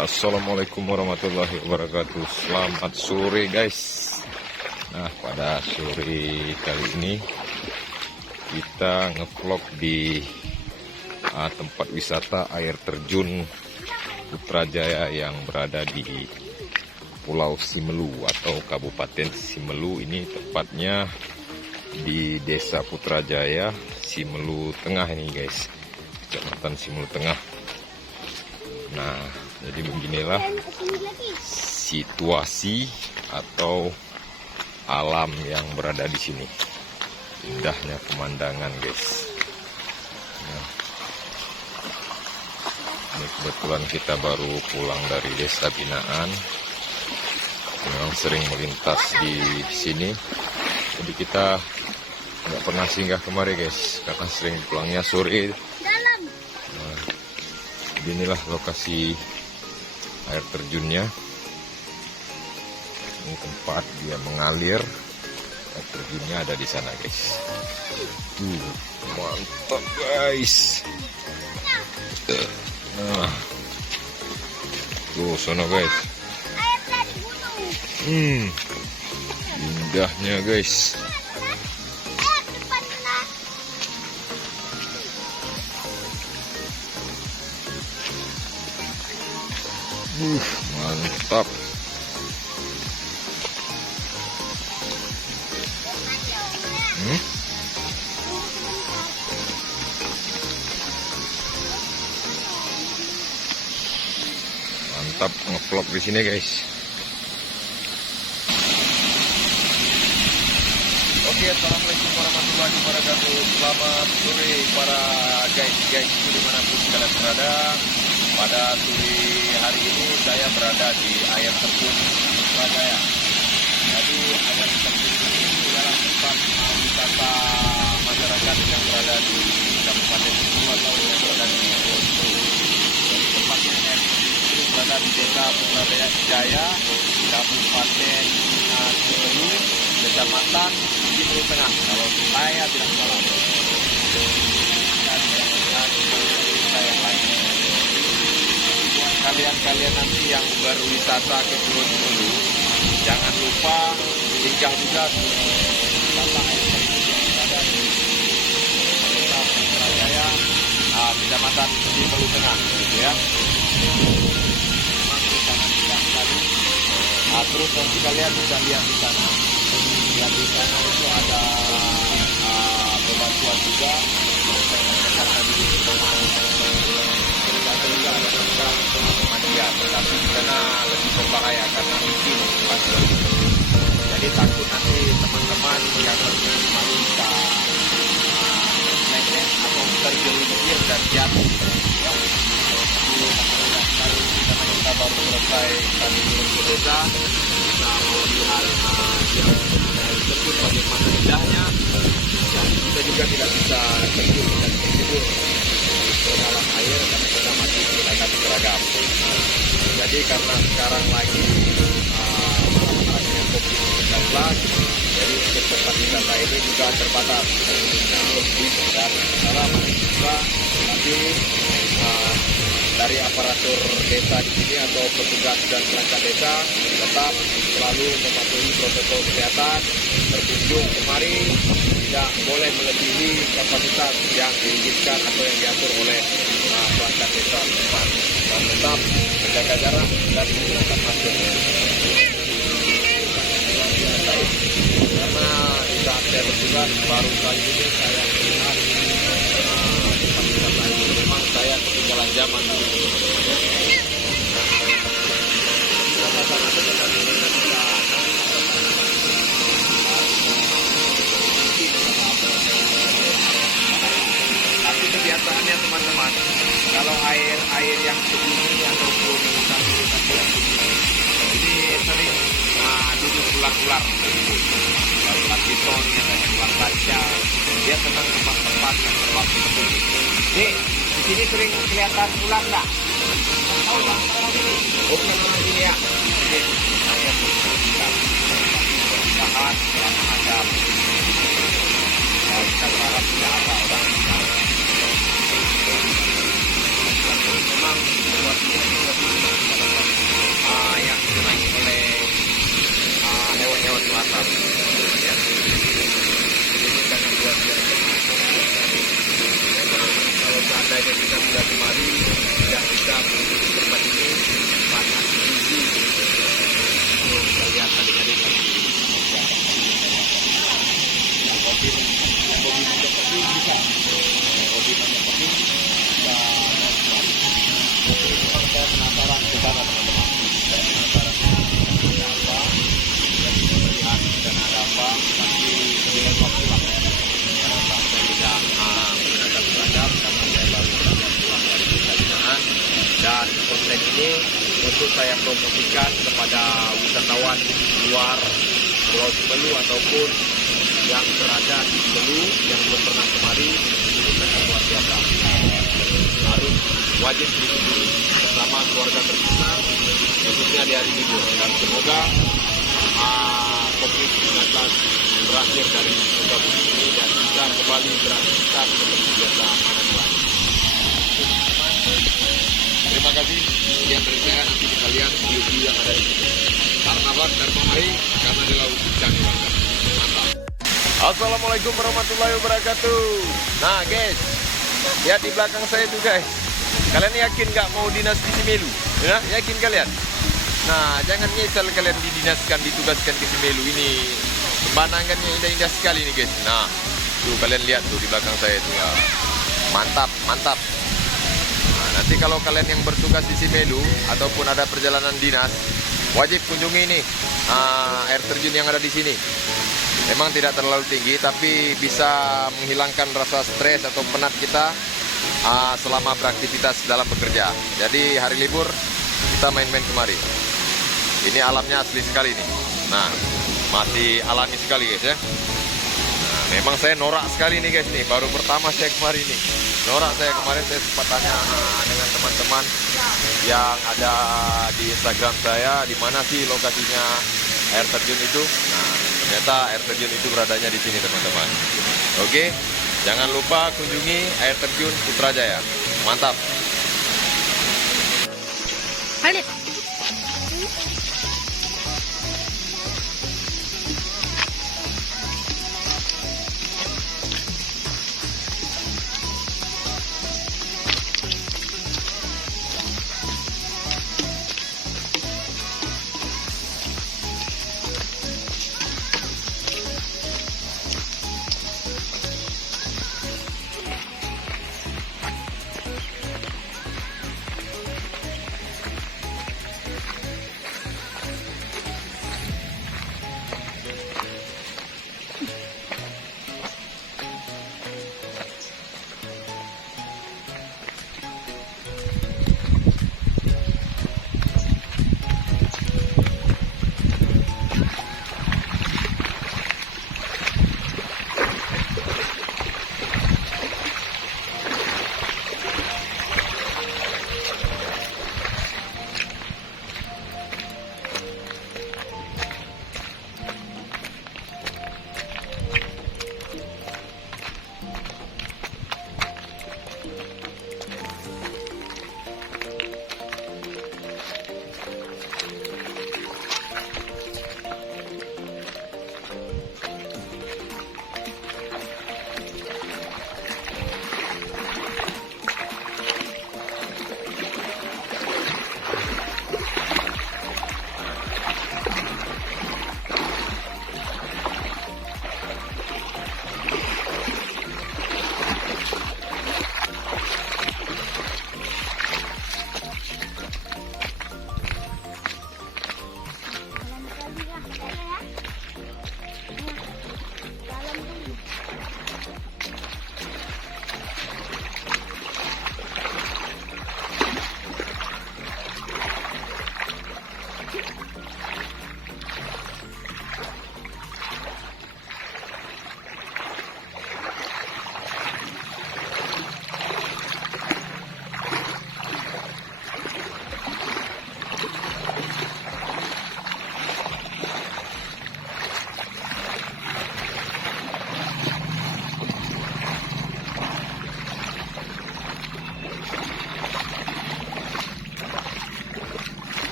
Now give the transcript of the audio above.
Assalamualaikum warahmatullahi wabarakatuh. Selamat sore guys. Nah, pada sore kali ini kita ngevlog di tempat wisata air terjun Putrajaya yang berada di Pulau Simelu atau Kabupaten Simelu. Ini tepatnya di Desa Putrajaya, Simelu Tengah ini guys, Kecamatan Simelu Tengah. Nah, jadi beginilah situasi atau alam yang berada di sini. Indahnya pemandangan guys. Nah, ini kebetulan kita baru pulang dari desa binaan. Memang sering melintas di sini. Jadi kita nggak pernah singgah kemari guys, karena sering pulangnya sore. Inilah lokasi air terjunnya. Ini tempat dia mengalir. Air terjunnya ada di sana guys. Tuh, mantap guys. Nah, tuh sono guys. Indahnya guys. Mantap. Mantap ngevlog di sini guys. Oke, assalamualaikum warahmatullahi wabarakatuh. Selamat sore para guys dimanapun kalian berada. Pada sore hari ini saya berada di air terjun Putrajaya. Jadi air terjun ini adalah tempat wisata masyarakat yang berada di Kabupaten Simelu atau yang berada di Pulau Simelu. Tempatnya ini berada di Desa Putrajaya, Kabupaten Simelu, Kecamatan Simelu Tengah. Kalau saya tidak salah. Kalian nanti yang berwisata ke Pulau Simelu, jangan lupa singgah juga di wisata air terjun yang ada di Desa Putrajaya, Kecamatan Simelu Tengah, gitu ya. Memang sangat indah sekali. Terus nanti kalian bisa lihat di sana. Lihat di sana itu ada bebatuan juga. Tetapi di sana lebih berbahaya karena licin. Jadi takut nanti teman-teman yang bisa nenek atau tergelincir dan jatuh. Karena kita baru selesai tadi ke desa, kita melihat terjun bagaimana indahnya, dan kita juga tidak bisa terjun dan tidur ke dalam air karena kita masih menggunakan seragam. Jadi karena sekarang lagi maraknya COVID-19, jadi untuk tempat wisata ini juga terbatas dan secara mahasiswa, tapi dari aparatur desa di sini atau petugas dan perangkat desa tetap selalu mematuhi protokol kesehatan, berkunjung kemari tidak boleh melebihi kapasitas yang diizinkan atau yang diatur oleh perangkat desa tempat, dan tetap menjaga jarak dan menggunakan masker. Karena di saat saya bertugas baru kali ini saya melihat tempat wisata itu, memang saya ketinggalan zaman dulu. Tapi kebiasaannya teman-teman, kalau air yang begini ataupun sapi-sapi yang begini, ini sering duduk ular-ular, ular piton, ular kaca. Dia senang tempat-tempat yang gelap seperti ini. Nih, di sini sering kelihatan ular nggak? Oh, bukan orang ini ya. Saya mudah-mudahan selama ada kita berharap tidak ada orang memang situasinya lebih ini untuk saya promosikan kepada wisatawan luar Pulau Sibelu ataupun yang berada di Sibelu yang belum pernah kemari. Ini sangat luar biasa. Harus wajib dikunjungi bersama keluarga tercinta, khususnya di hari libur. Dan semoga COVID-19 berakhir dari muka bumi ini dan bisa kembali beraktivitas seperti biasa mana lagi. Terima kasih. Sekian dari saya, nanti kita lihat view-view yang ada di sini. Karnaval Darmamai karena di laut Candi Mantap. Assalamualaikum warahmatullahi wabarakatuh. Nah guys, lihat di belakang saya itu guys. Kalian yakin nggak mau dinas di Simelu? Ya, yakin kalian? Nah, jangan nyesal kalian didinaskan, ditugaskan ke Simelu. Ini pemandangannya indah-indah sekali nih guys. Nah, tuh kalian lihat tuh di belakang saya itu ya. Mantap, mantap. Nah, nanti kalau kalian yang bertugas di Simelu ataupun ada perjalanan dinas, wajib kunjungi nih air terjun yang ada di sini. Memang tidak terlalu tinggi, tapi bisa menghilangkan rasa stres atau penat kita selama beraktivitas dalam bekerja. Jadi hari libur kita main-main kemari. Ini alamnya asli sekali nih. Nah, masih alami sekali guys ya. Nah, memang saya norak sekali nih guys nih. Baru pertama saya kemari nih. Norak saya kemarin, saya sempat tanya dengan teman-teman yang ada di Instagram saya, di mana sih lokasinya air terjun itu. Nah, ternyata air terjun itu beradanya di sini teman-teman. Oke, jangan lupa kunjungi air terjun Putrajaya. Mantap. Balik.